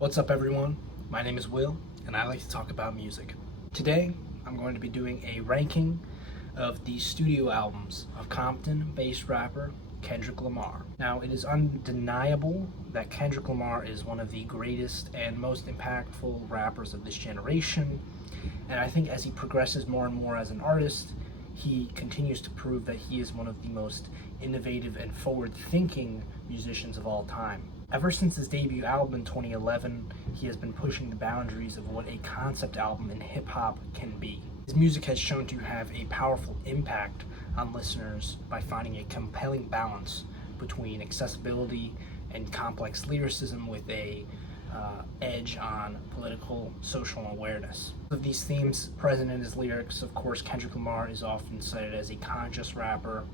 What's up, everyone? My name is Will, and I like to talk about music. Today, I'm going to be doing a ranking of the studio albums of Compton-based rapper Kendrick Lamar. Now, it is undeniable that Kendrick Lamar is one of the greatest and most impactful rappers of this generation, and I think as he progresses more and more as an artist, he continues to prove that he is one of the most innovative and forward-thinking musicians of all time. Ever since his debut album in 2011, he has been pushing the boundaries of what a concept album in hip-hop can be. His music has shown to have a powerful impact on listeners by finding a compelling balance between accessibility and complex lyricism with a edge on political, social awareness. Of these themes present in his lyrics, of course, Kendrick Lamar is often cited as a conscious rapper,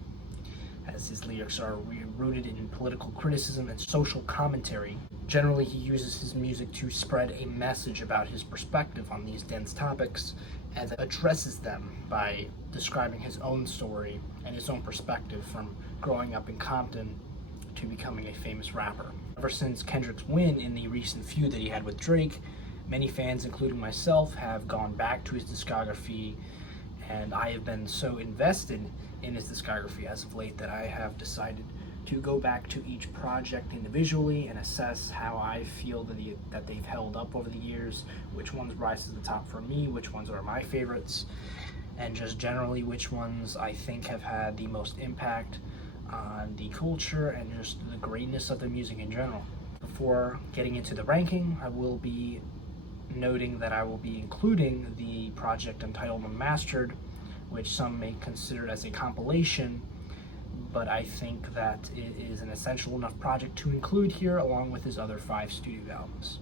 as his lyrics are rooted in political criticism and social commentary. Generally, he uses his music to spread a message about his perspective on these dense topics and addresses them by describing his own story and his own perspective from growing up in Compton to becoming a famous rapper. Ever since Kendrick's win in the recent feud that he had with Drake, many fans, including myself, have gone back to his discography, and I have been so invested in his discography as of late that I have decided to go back to each project individually and assess how I feel that they've held up over the years, which ones rise to the top for me, which ones are my favorites, and just generally which ones I think have had the most impact on the culture and just the greatness of the music in general. Before getting into the ranking, I will be noting that I will be including the project entitled Unmastered, which some may consider as a compilation, but I think that it is an essential enough project to include here along with his other 5 studio albums.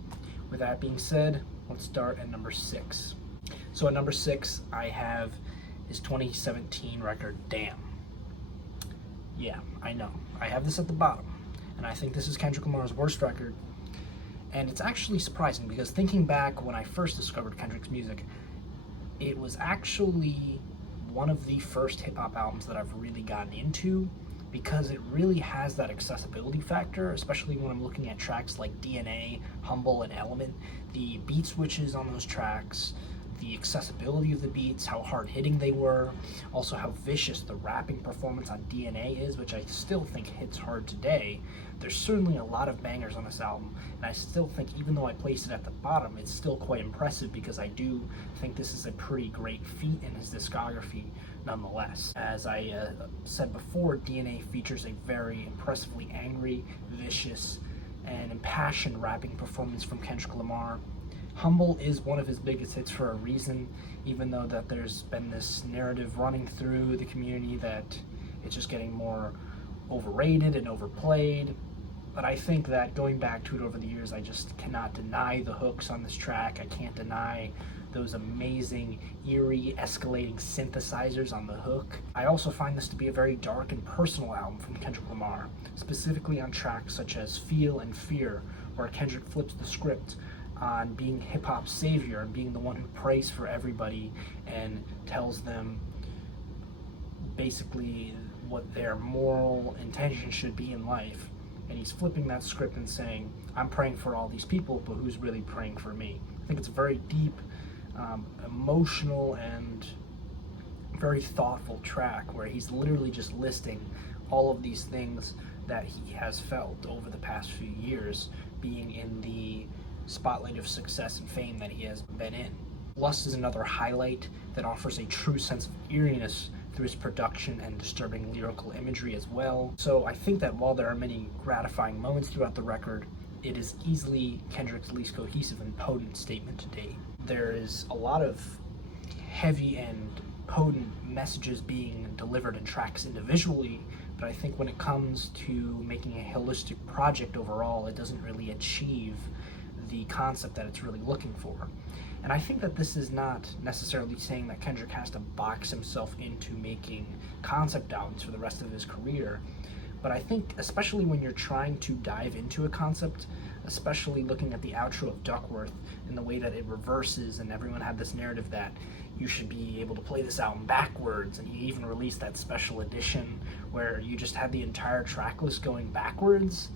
With that being said, let's start at number 6. So at number 6, I have his 2017 record, Damn. Yeah, I know. I have this at the bottom, and I think this is Kendrick Lamar's worst record. And it's actually surprising because thinking back when I first discovered Kendrick's music, it was actually one of the first hip-hop albums that I've really gotten into because it really has that accessibility factor, especially when I'm looking at tracks like DNA, Humble, and Element. The beat switches on those tracks, the accessibility of the beats, how hard-hitting they were, also how vicious the rapping performance on DNA is, which I still think hits hard today. There's certainly a lot of bangers on this album, and I still think, even though I placed it at the bottom, it's still quite impressive because I do think this is a pretty great feat in his discography nonetheless. As I said before, DNA features a very impressively angry, vicious, and impassioned rapping performance from Kendrick Lamar. Humble is one of his biggest hits for a reason, even though that there's been this narrative running through the community that it's just getting more overrated and overplayed. But I think that going back to it over the years, I just cannot deny the hooks on this track. I can't deny those amazing, eerie, escalating synthesizers on the hook. I also find this to be a very dark and personal album from Kendrick Lamar, specifically on tracks such as Feel and Fear, where Kendrick flips the script on being hip-hop's savior and being the one who prays for everybody and tells them basically what their moral intention should be in life. And he's flipping that script and saying, I'm praying for all these people, but who's really praying for me? I think it's a very deep, emotional, and very thoughtful track where he's literally just listing all of these things that he has felt over the past few years being in the spotlight of success and fame that he has been in. Lust is another highlight that offers a true sense of eeriness through his production and disturbing lyrical imagery as well. So I think that while there are many gratifying moments throughout the record, it is easily Kendrick's least cohesive and potent statement to date. There is a lot of heavy and potent messages being delivered in tracks individually, but I think when it comes to making a holistic project overall, it doesn't really achieve the concept that it's really looking for. And I think that this is not necessarily saying that Kendrick has to box himself into making concept albums for the rest of his career, but I think especially when you're trying to dive into a concept, especially looking at the outro of Duckworth and the way that it reverses, and everyone had this narrative that you should be able to play this album backwards, and he even released that special edition where you just had the entire track list going backwards.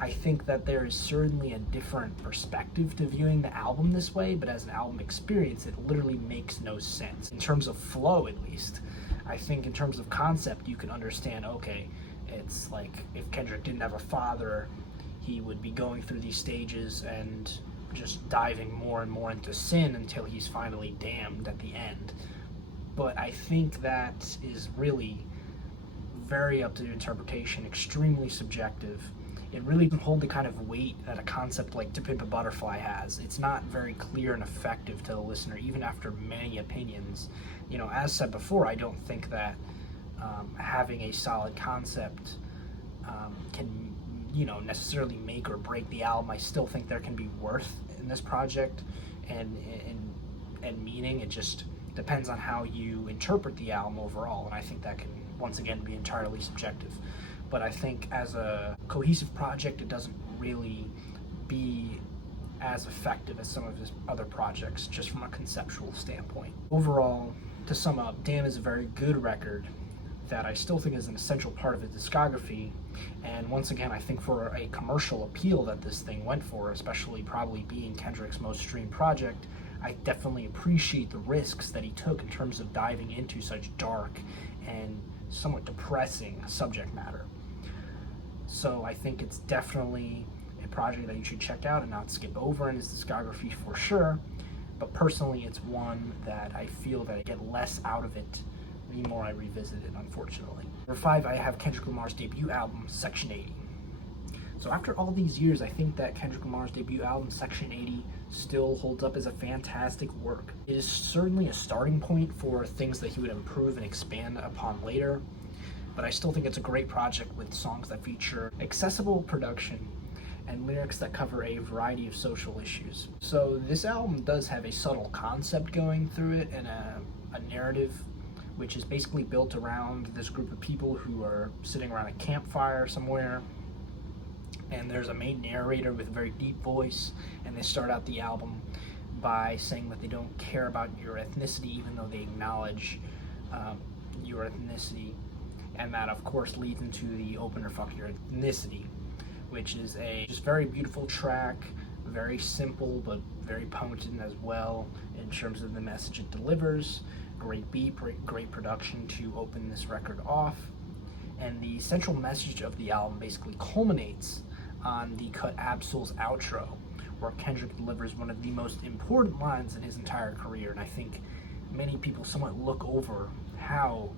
I think that there is certainly a different perspective to viewing the album this way, but as an album experience, it literally makes no sense. In terms of flow, at least, I think in terms of concept, you can understand, okay, it's like if Kendrick didn't have a father, he would be going through these stages and just diving more and more into sin until he's finally damned at the end. But I think that is really very up to interpretation, extremely subjective. It really doesn't hold the kind of weight that a concept like To Pimp a Butterfly has. It's not very clear and effective to the listener, even after many opinions. As said before, I don't think that having a solid concept can, necessarily make or break the album. I still think there can be worth in this project and meaning. It just depends on how you interpret the album overall, and I think that can, once again, be entirely subjective. But I think as a cohesive project, it doesn't really be as effective as some of his other projects, just from a conceptual standpoint. Overall, to sum up, Damn is a very good record that I still think is an essential part of his discography. And once again, I think for a commercial appeal that this thing went for, especially probably being Kendrick's most streamed project, I definitely appreciate the risks that he took in terms of diving into such dark and somewhat depressing subject matter. So I think it's definitely a project that you should check out and not skip over in his discography for sure. But personally, it's one that I feel that I get less out of it the more I revisit it, unfortunately. Number 5, I have Kendrick Lamar's debut album, Section 80. So after all these years, I think that Kendrick Lamar's debut album, Section 80, still holds up as a fantastic work. It is certainly a starting point for things that he would improve and expand upon later, but I still think it's a great project with songs that feature accessible production and lyrics that cover a variety of social issues. So this album does have a subtle concept going through it and a narrative which is basically built around this group of people who are sitting around a campfire somewhere, and there's a main narrator with a very deep voice, and they start out the album by saying that they don't care about your ethnicity, even though they acknowledge your ethnicity, and that of course leads into the opener, Fuck Your Ethnicity, which is a just very beautiful track, very simple but very potent as well in terms of the message it delivers. Great beat, great production to open this record off, and the central message of the album basically culminates on the cut Absol's outro, where Kendrick delivers one of the most important lines in his entire career, and I think many people somewhat look over how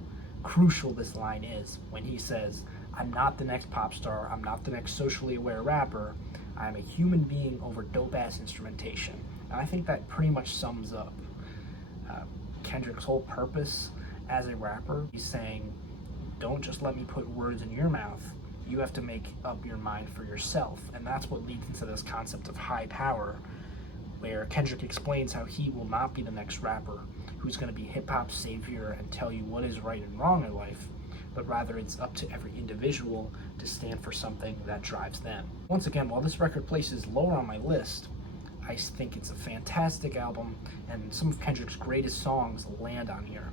crucial this line is when he says, "I'm not the next pop star, I'm not the next socially aware rapper, I'm a human being over dope-ass instrumentation." And I think that pretty much sums up Kendrick's whole purpose as a rapper. He's saying, don't just let me put words in your mouth, you have to make up your mind for yourself. And that's what leads into this concept of high power, where Kendrick explains how he will not be the next rapper who's going to be hip-hop's savior and tell you what is right and wrong in life, but rather it's up to every individual to stand for something that drives them. Once again, while this record places lower on my list, I think it's a fantastic album, and some of Kendrick's greatest songs land on here.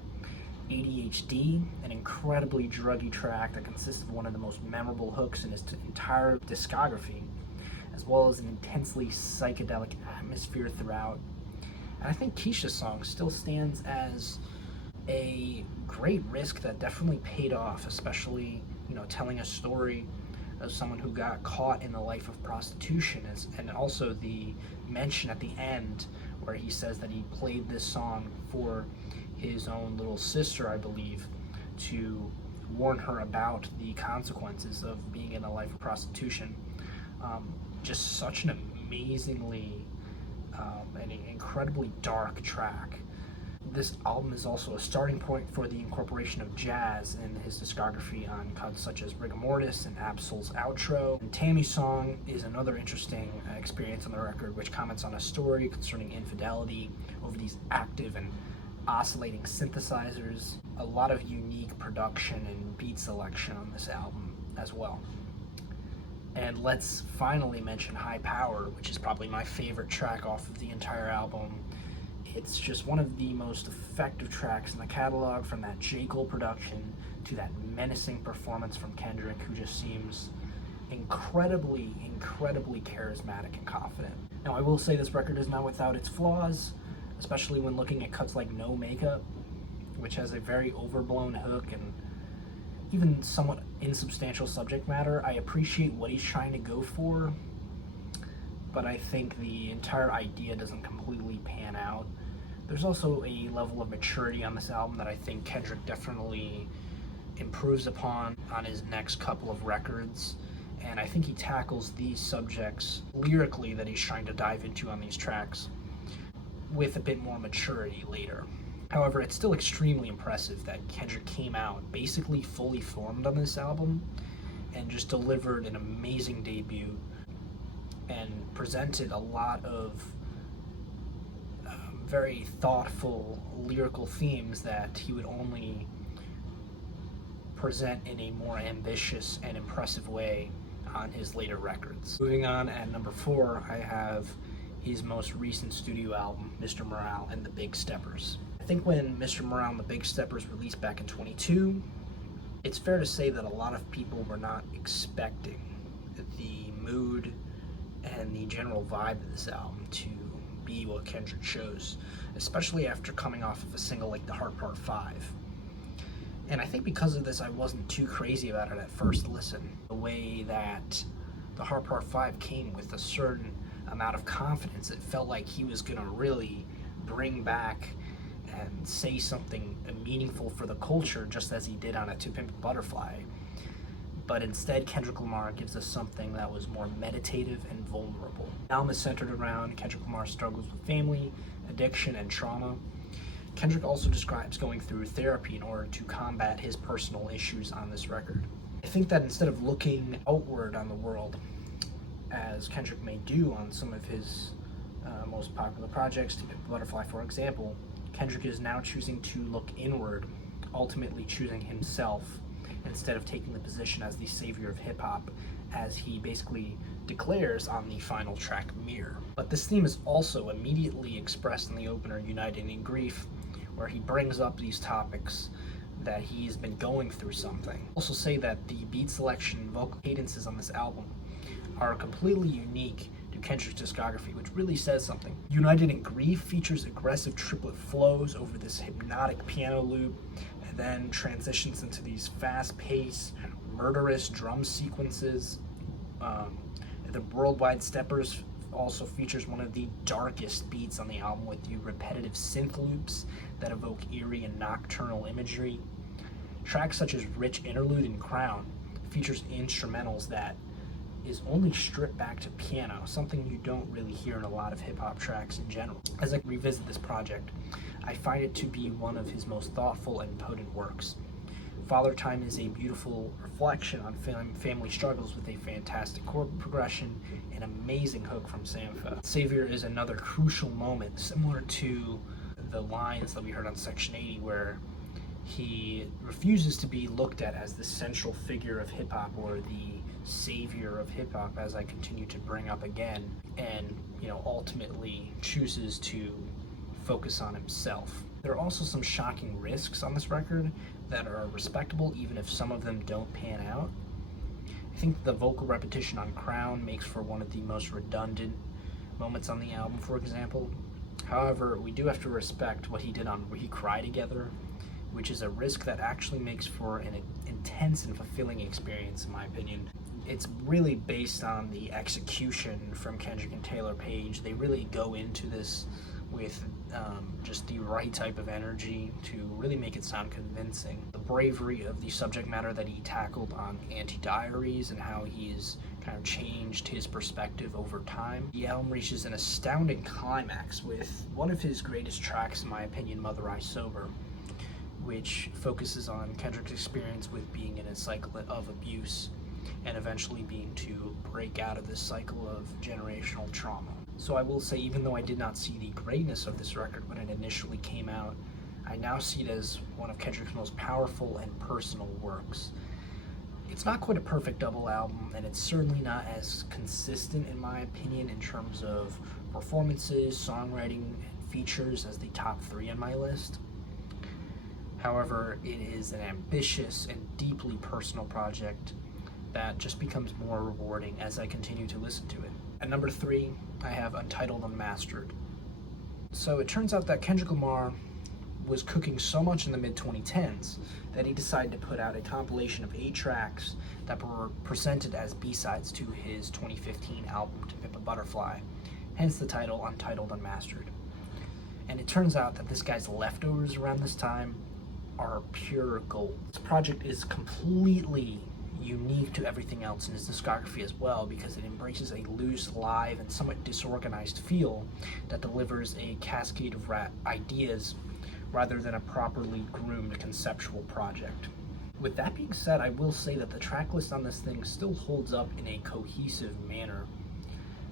ADHD, an incredibly druggy track that consists of one of the most memorable hooks in his entire discography, as well as an intensely psychedelic atmosphere throughout. And I think Keisha's song still stands as a great risk that definitely paid off, especially, telling a story of someone who got caught in the life of prostitution, and also the mention at the end where he says that he played this song for his own little sister, I believe, to warn her about the consequences of being in a life of prostitution. Just such an amazingly and incredibly dark track. This album is also a starting point for the incorporation of jazz in his discography on cuts such as Rigor Mortis and Absol's outro. And Tammy's song is another interesting experience on the record, which comments on a story concerning infidelity over these active and oscillating synthesizers. A lot of unique production and beat selection on this album as well. And let's finally mention High Power, which is probably my favorite track off of the entire album. It's just one of the most effective tracks in the catalog, from that J. Cole production to that menacing performance from Kendrick, who just seems incredibly charismatic and confident. Now, I will say this record is not without its flaws, especially when looking at cuts like No Makeup, which has a very overblown hook and even somewhat insubstantial subject matter. I appreciate what he's trying to go for, but I think the entire idea doesn't completely pan out. There's also a level of maturity on this album that I think Kendrick definitely improves upon on his next couple of records, and I think he tackles these subjects lyrically that he's trying to dive into on these tracks with a bit more maturity later. However, it's still extremely impressive that Kendrick came out basically fully formed on this album and just delivered an amazing debut and presented a lot of very thoughtful lyrical themes that he would only present in a more ambitious and impressive way on his later records. Moving on, at number 4, I have his most recent studio album, Mr. Morale and the Big Steppers. I think when Mr. Morale and the Big Steppers released back in 22, it's fair to say that a lot of people were not expecting the mood and the general vibe of this album to be what Kendrick chose, especially after coming off of a single like The Heart Part 5. And I think because of this, I wasn't too crazy about it at first listen. The way that The Heart Part 5 came with a certain amount of confidence, it felt like he was gonna really bring back and say something meaningful for the culture, just as he did on A To Pimp a Butterfly. But instead, Kendrick Lamar gives us something that was more meditative and vulnerable. The album is centered around Kendrick Lamar's struggles with family, addiction, and trauma. Kendrick also describes going through therapy in order to combat his personal issues on this record. I think that instead of looking outward on the world, as Kendrick may do on some of his most popular projects, To Pimp a Butterfly for example, Kendrick is now choosing to look inward, ultimately choosing himself, instead of taking the position as the savior of hip-hop, as he basically declares on the final track, Mirror. But this theme is also immediately expressed in the opener, United in Grief, where he brings up these topics that he's been going through something. I'll also say that the beat selection and vocal cadences on this album are completely unique to Kendrick's discography, which really says something. United in Grief features aggressive triplet flows over this hypnotic piano loop, and then transitions into these fast-paced, murderous drum sequences. The Worldwide Steppers also features one of the darkest beats on the album, with the repetitive synth loops that evoke eerie and nocturnal imagery. Tracks such as Rich Interlude and Crown features instrumentals that is only stripped back to piano, something you don't really hear in a lot of hip-hop tracks in general. As I revisit this project, I find it to be one of his most thoughtful and potent works. Father Time is a beautiful reflection on family struggles with a fantastic chord progression and amazing hook from Sampha. Savior is another crucial moment, similar to the lines that we heard on Section 80, where he refuses to be looked at as the central figure of hip-hop or the savior of hip-hop, as I continue to bring up again, and ultimately chooses to focus on himself. There are also some shocking risks on this record that are respectable, even if some of them don't pan out. I think the vocal repetition on Crown makes for one of the most redundant moments on the album, for example. However, we do have to respect what he did on We Cry Together, which is a risk that actually makes for an intense and fulfilling experience, in my opinion. It's really based on the execution from Kendrick and Taylor Page. They really go into this with just the right type of energy to really make it sound convincing. The bravery of the subject matter that he tackled on Anti-Diaries and how he's kind of changed his perspective over time. The album reaches an astounding climax with one of his greatest tracks, in my opinion, Mother I Sober, which focuses on Kendrick's experience with being in a cycle of abuse and eventually being to break out of this cycle of generational trauma. So I will say, even though I did not see the greatness of this record when it initially came out, I now see it as one of Kendrick's most powerful and personal works. It's not quite a perfect double album, and it's certainly not as consistent, in my opinion, in terms of performances, songwriting, and features as the top 3 on my list. However, it is an ambitious and deeply personal project that just becomes more rewarding as I continue to listen to it. At number 3, I have Untitled Unmastered. So it turns out that Kendrick Lamar was cooking so much in the mid-2010s that he decided to put out a compilation of 8 tracks that were presented as B-sides to his 2015 album To Pimp a Butterfly, hence the title Untitled Unmastered. And it turns out that this guy's leftovers around this time are pure gold. This project is completely unique to everything else in his discography as well, because it embraces a loose, live, and somewhat disorganized feel that delivers a cascade of ideas rather than a properly groomed conceptual project. With that being said, I will say that the track list on this thing still holds up in a cohesive manner,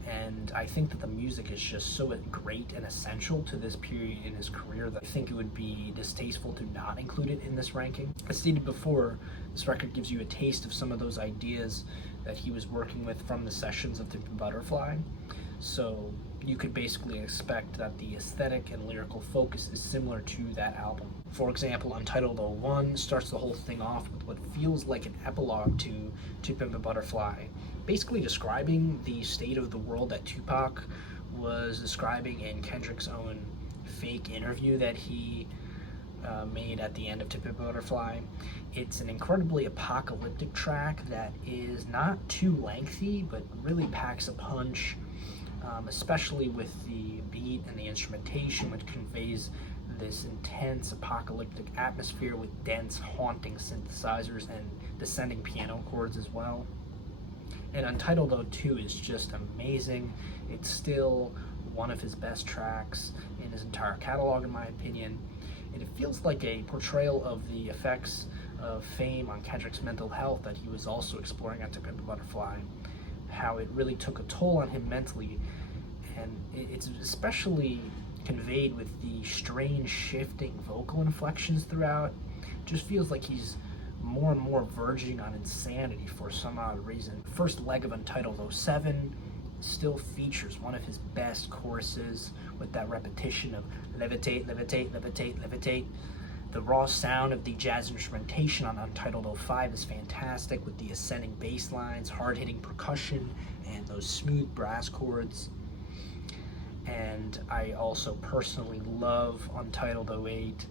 and I think that the music is just so great and essential to this period in his career that I think it would be distasteful to not include it in this ranking. As stated before, this record gives you a taste of some of those ideas that he was working with from the sessions of The Butterfly, so you could basically expect that the aesthetic and lyrical focus is similar to that album. For example, Untitled 01 starts the whole thing off with what feels like an epilogue to Pimp a Butterfly, basically describing the state of the world that Tupac was describing in Kendrick's own fake interview that he made at the end of To Pimp a Butterfly. It's an incredibly apocalyptic track that is not too lengthy, but really packs a punch, especially with the beat and the instrumentation, which conveys this intense apocalyptic atmosphere with dense, haunting synthesizers and descending piano chords as well. And Untitled 02 is just amazing. It's still one of his best tracks in his entire catalog, in my opinion. And it feels like a portrayal of the effects of fame on Kendrick's mental health that he was also exploring on To Pimp a Butterfly, how it really took a toll on him mentally. And it's especially conveyed with the strange shifting vocal inflections throughout. It just feels like he's more and more verging on insanity for some odd reason. The first leg of Untitled 07 still features one of his best choruses with that repetition of levitate, levitate, levitate, levitate. The raw sound of the jazz instrumentation on Untitled 05 is fantastic, with the ascending bass lines, hard-hitting percussion, and those smooth brass chords. And I also personally love Untitled 08,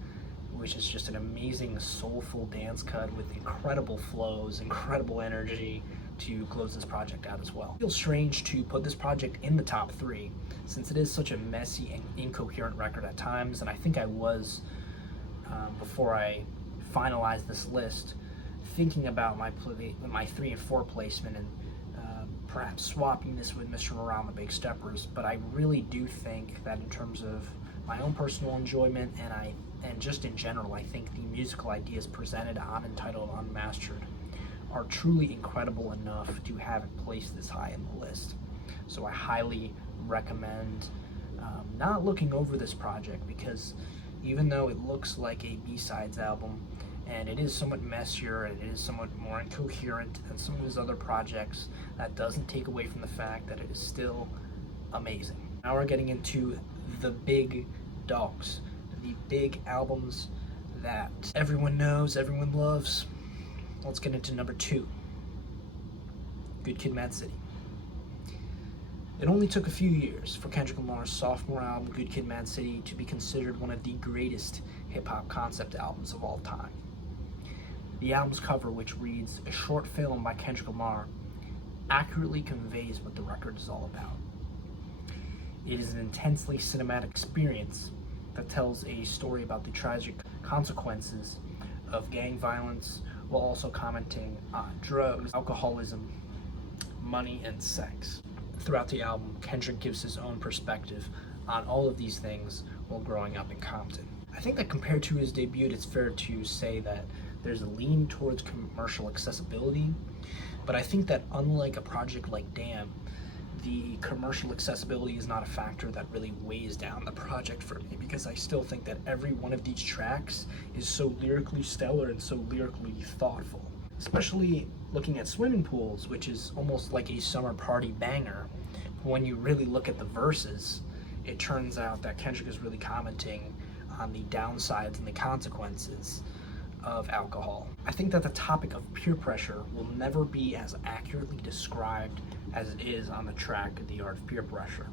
which is just an amazing soulful dance cut with incredible flows, incredible energy to close this project out as well. It feels strange to put this project in the top 3, since it is such a messy and incoherent record at times, and I think I was, before I finalized this list, thinking about my 3 and 4 placement and perhaps swapping this with Mr. Morale and the Big Steppers, but I really do think that in terms of my own personal enjoyment and just in general, I think the musical ideas presented on Untitled Unmastered are truly incredible enough to have it placed this high in the list. So I highly recommend not looking over this project, because even though it looks like a B-sides album, and it is somewhat messier and it is somewhat more incoherent than some of his other projects, that doesn't take away from the fact that it is still amazing. Now we're getting into the big dogs, the big albums that everyone knows, everyone loves. Let's get into number 2, Good Kid, Mad City. It only took a few years for Kendrick Lamar's sophomore album, Good Kid, Mad City, to be considered one of the greatest hip-hop concept albums of all time. The album's cover, which reads, "A short film by Kendrick Lamar," accurately conveys what the record is all about. It is an intensely cinematic experience that tells a story about the tragic consequences of gang violence, while also commenting on drugs, alcoholism, money, and sex. Throughout the album, Kendrick gives his own perspective on all of these things while growing up in Compton. I think that compared to his debut, it's fair to say that there's a lean towards commercial accessibility, but I think that unlike a project like Damn, the commercial accessibility is not a factor that really weighs down the project for me, because I still think that every one of these tracks is so lyrically stellar and so lyrically thoughtful. Especially looking at Swimming Pools, which is almost like a summer party banger. When you really look at the verses, it turns out that Kendrick is really commenting on the downsides and the consequences of alcohol. I think that the topic of peer pressure will never be as accurately described as it is on the track The Art of Peer Pressure.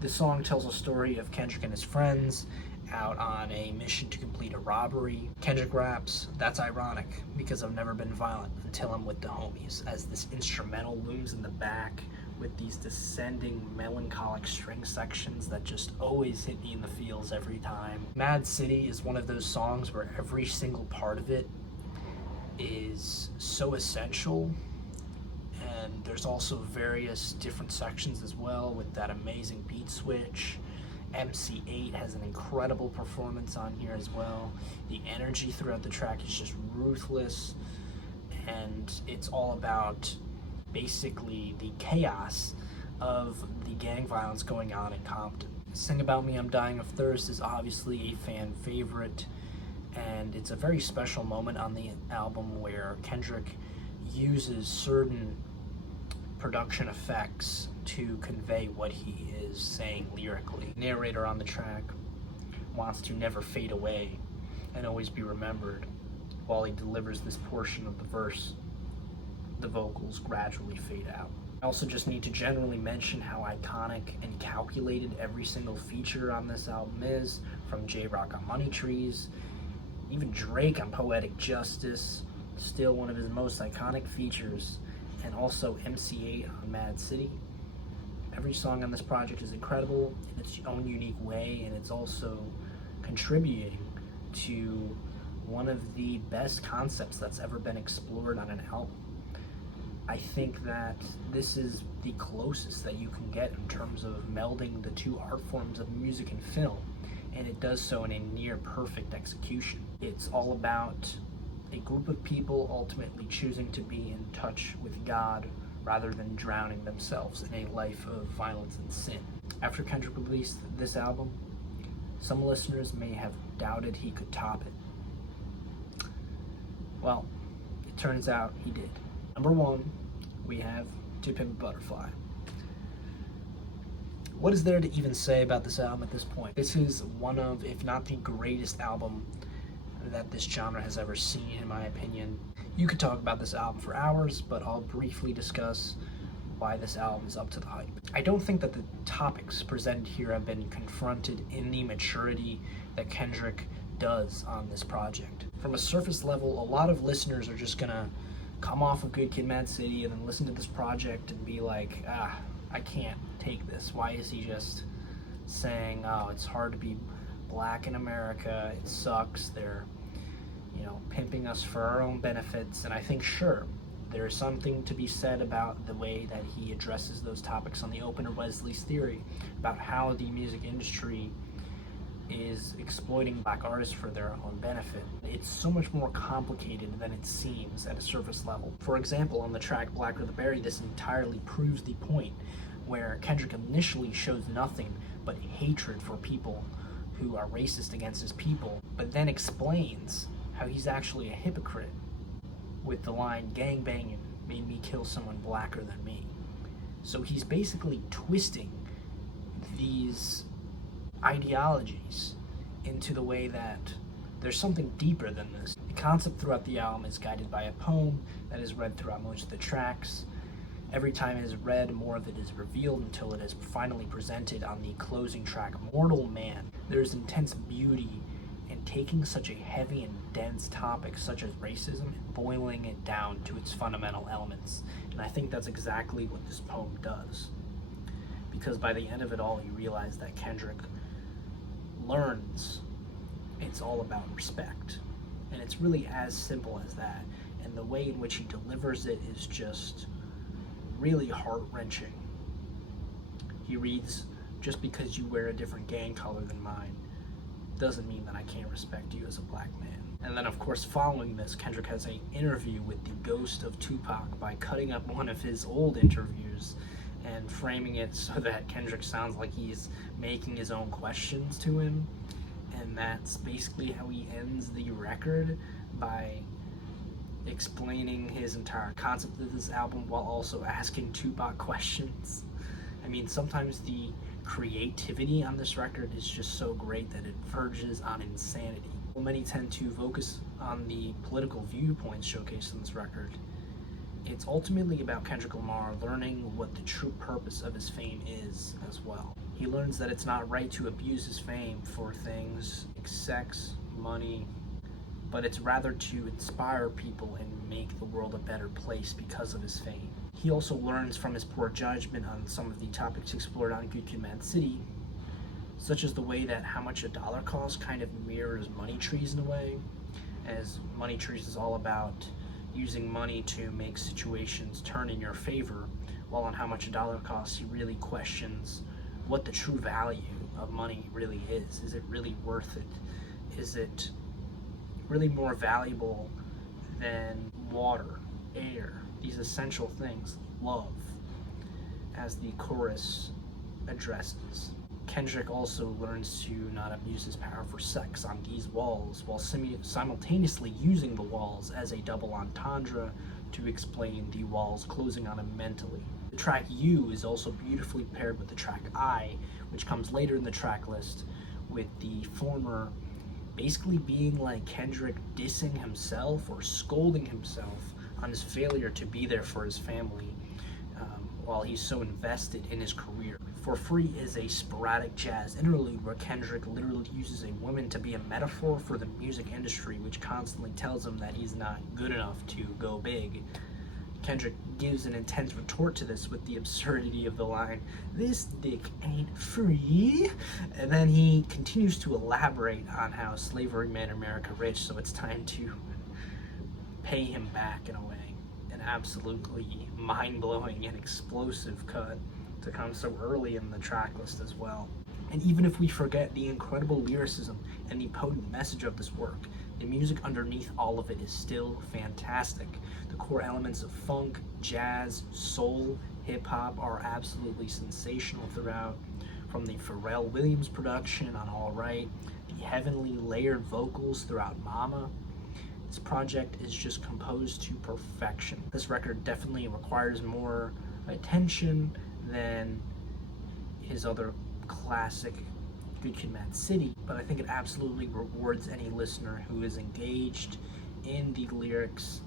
This song tells a story of Kendrick and his friends out on a mission to complete a robbery. Kendrick raps, "That's ironic, because I've never been violent until I'm with the homies," as this instrumental looms in the back with these descending melancholic string sections that just always hit me in the feels every time. Mad City is one of those songs where every single part of it is so essential, and there's also various different sections as well with that amazing beat switch. MC8 has an incredible performance on here as well. The energy throughout the track is just ruthless, and it's all about basically the chaos of the gang violence going on in Compton. Sing About Me, I'm Dying of Thirst is obviously a fan favorite, and it's a very special moment on the album where Kendrick uses certain production effects to convey what he is saying lyrically. The narrator on the track wants to never fade away and always be remembered. While he delivers this portion of the verse, the vocals gradually fade out. I also just need to generally mention how iconic and calculated every single feature on this album is, from J-Rock on Money Trees, even Drake on Poetic Justice, still one of his most iconic features, and also MC8 on Mad City. Every song on this project is incredible in its own unique way, and it's also contributing to one of the best concepts that's ever been explored on an album. I think that this is the closest that you can get in terms of melding the two art forms of music and film, and it does so in a near perfect execution. It's all about a group of people ultimately choosing to be in touch with God rather than drowning themselves in a life of violence and sin. After Kendrick released this album, some listeners may have doubted he could top it. Well, it turns out he did. Number one, we have To Pimp a Butterfly. What is there to even say about this album at this point? This is one of, if not the greatest album that this genre has ever seen, in my opinion. You could talk about this album for hours, but I'll briefly discuss why this album is up to the hype. I don't think that the topics presented here have been confronted in the maturity that Kendrick does on this project. From a surface level, a lot of listeners are just gonna come off of Good Kid, Mad City and then listen to this project and be like, I can't take this. Why is he just saying, oh, it's hard to be black in America, it sucks, they're, pimping us for our own benefits. And I think, sure, there's something to be said about the way that he addresses those topics on the Opener Wesley's theory about how the music industry is exploiting black artists for their own benefit. It's so much more complicated than it seems at a surface level. For example, on the track Blacker the Berry, this entirely proves the point, where Kendrick initially shows nothing but hatred for people who are racist against his people, but then explains how he's actually a hypocrite with the line, "Gangbanging made me kill someone blacker than me." So he's basically twisting these ideologies into the way that there's something deeper than this. The concept throughout the album is guided by a poem that is read throughout most of the tracks. Every time it is read, more of it is revealed until it is finally presented on the closing track, Mortal Man. There's intense beauty in taking such a heavy and dense topic such as racism and boiling it down to its fundamental elements. And I think that's exactly what this poem does. Because by the end of it all, you realize that Kendrick learns it's all about respect. And it's really as simple as that. And the way in which he delivers it is just really heart-wrenching. He reads, "Just because you wear a different gang color than mine doesn't mean that I can't respect you as a black man." And then, of course, following this, Kendrick has an interview with the ghost of Tupac by cutting up one of his old interviews and framing it so that Kendrick sounds like he's making his own questions to him. And that's basically how he ends the record, by explaining his entire concept of this album while also asking Tupac questions. I mean, sometimes the creativity on this record is just so great that it verges on insanity. Well, many tend to focus on the political viewpoints showcased in this record. It's ultimately about Kendrick Lamar learning what the true purpose of his fame is as well. He learns that it's not right to abuse his fame for things like sex, money, but it's rather to inspire people and make the world a better place because of his fame. He also learns from his poor judgment on some of the topics explored on Good Kid, Mad City, such as the way that how much a dollar costs kind of mirrors Money Trees in a way, as Money Trees is all about using money to make situations turn in your favor, while on How Much a Dollar Costs, he really questions what the true value of money really is. Is it really worth it? Is it really more valuable than water, air, these essential things, love, as the chorus addresses? Kendrick also learns to not abuse his power for sex on these walls, while simultaneously using the walls as a double entendre to explain the walls closing on him mentally. The track You is also beautifully paired with the track I, which comes later in the track list, with the former basically being like Kendrick dissing himself or scolding himself on his failure to be there for his family while he's so invested in his career. For Free is a sporadic jazz interlude where Kendrick literally uses a woman to be a metaphor for the music industry, which constantly tells him that he's not good enough to go big. Kendrick gives an intense retort to this with the absurdity of the line, "This dick ain't free," and then he continues to elaborate on how slavery made America rich, so it's time to pay him back in a way. An absolutely mind-blowing and explosive cut to come so early in the track list as well. And even if we forget the incredible lyricism and the potent message of this work, the music underneath all of it is still fantastic. The core elements of funk, jazz, soul, hip-hop are absolutely sensational throughout, from the Pharrell Williams production on All Right, the heavenly layered vocals throughout Mama. This project is just composed to perfection. This record definitely requires more attention than his other classic Good Kid, Mad City, but I think it absolutely rewards any listener who is engaged in the lyrics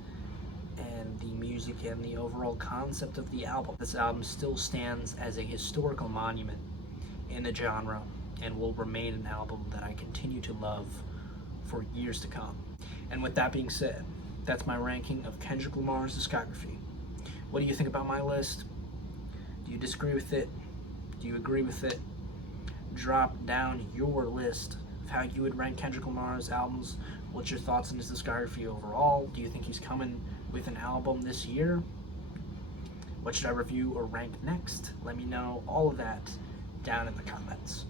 and the music and the overall concept of the album. This album still stands as a historical monument in the genre and will remain an album that I continue to love for years to come. And with that being said, that's my ranking of Kendrick Lamar's discography. What do you think about my list? Do you disagree with it? Do you agree with it? Drop down your list of how you would rank Kendrick Lamar's albums. What's your thoughts on his discography overall? Do you think he's coming with an album this year? What should I review or rank next? Let me know all of that down in the comments.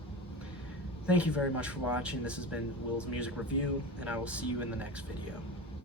Thank you very much for watching. This has been Will's Music Review, and I will see you in the next video.